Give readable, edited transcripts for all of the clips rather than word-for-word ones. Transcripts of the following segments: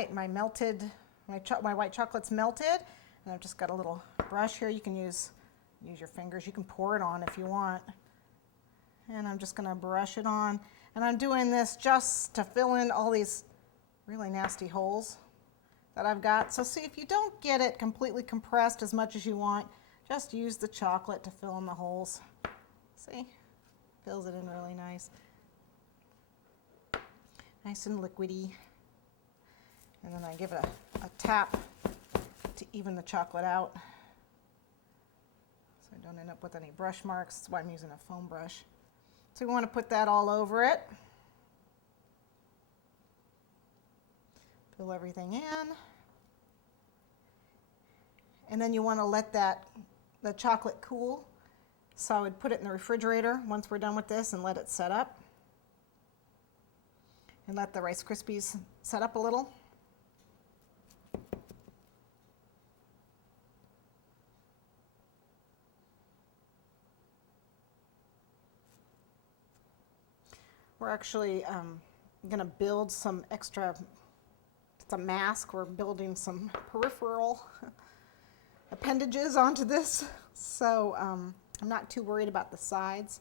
right, my white chocolate's melted, and I've just got a little brush here. You can use your fingers. You can pour it on if you want. And I'm just going to brush it on. And I'm doing this just to fill in all these really nasty holes that I've got. So see, if you don't get it completely compressed as much as you want, just use the chocolate to fill in the holes. See? Fills it in really nice. Nice and liquidy. And then I give it a tap to even the chocolate out, so I don't end up with any brush marks. That's why I'm using a foam brush. So we want to put that all over it. Fill everything in. And then you want to let the chocolate cool. So I would put it in the refrigerator once we're done with this and let it set up. And let the Rice Krispies set up a little. We're actually going to build some extra, it's a mask, we're building some peripheral appendages onto this. So I'm not too worried about the sides,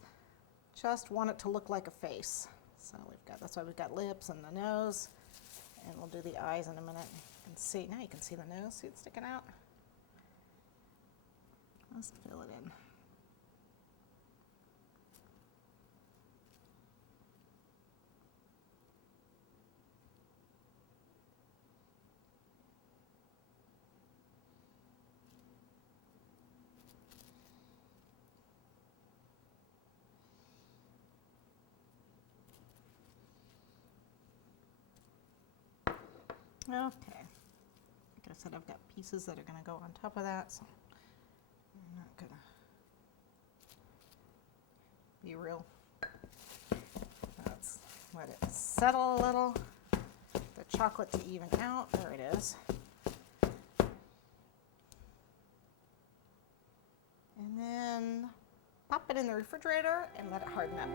just want it to look like a face. So that's why we've got lips and the nose, and we'll do the eyes in a minute. You can see, now you can see the nose, see it sticking out? Let's fill it in. Okay, like I said, I've got pieces that are going to go on top of that, so I'm not going to be real. Let's let it settle a little, the chocolate to even out. There it is. And then pop it in the refrigerator and let it harden up.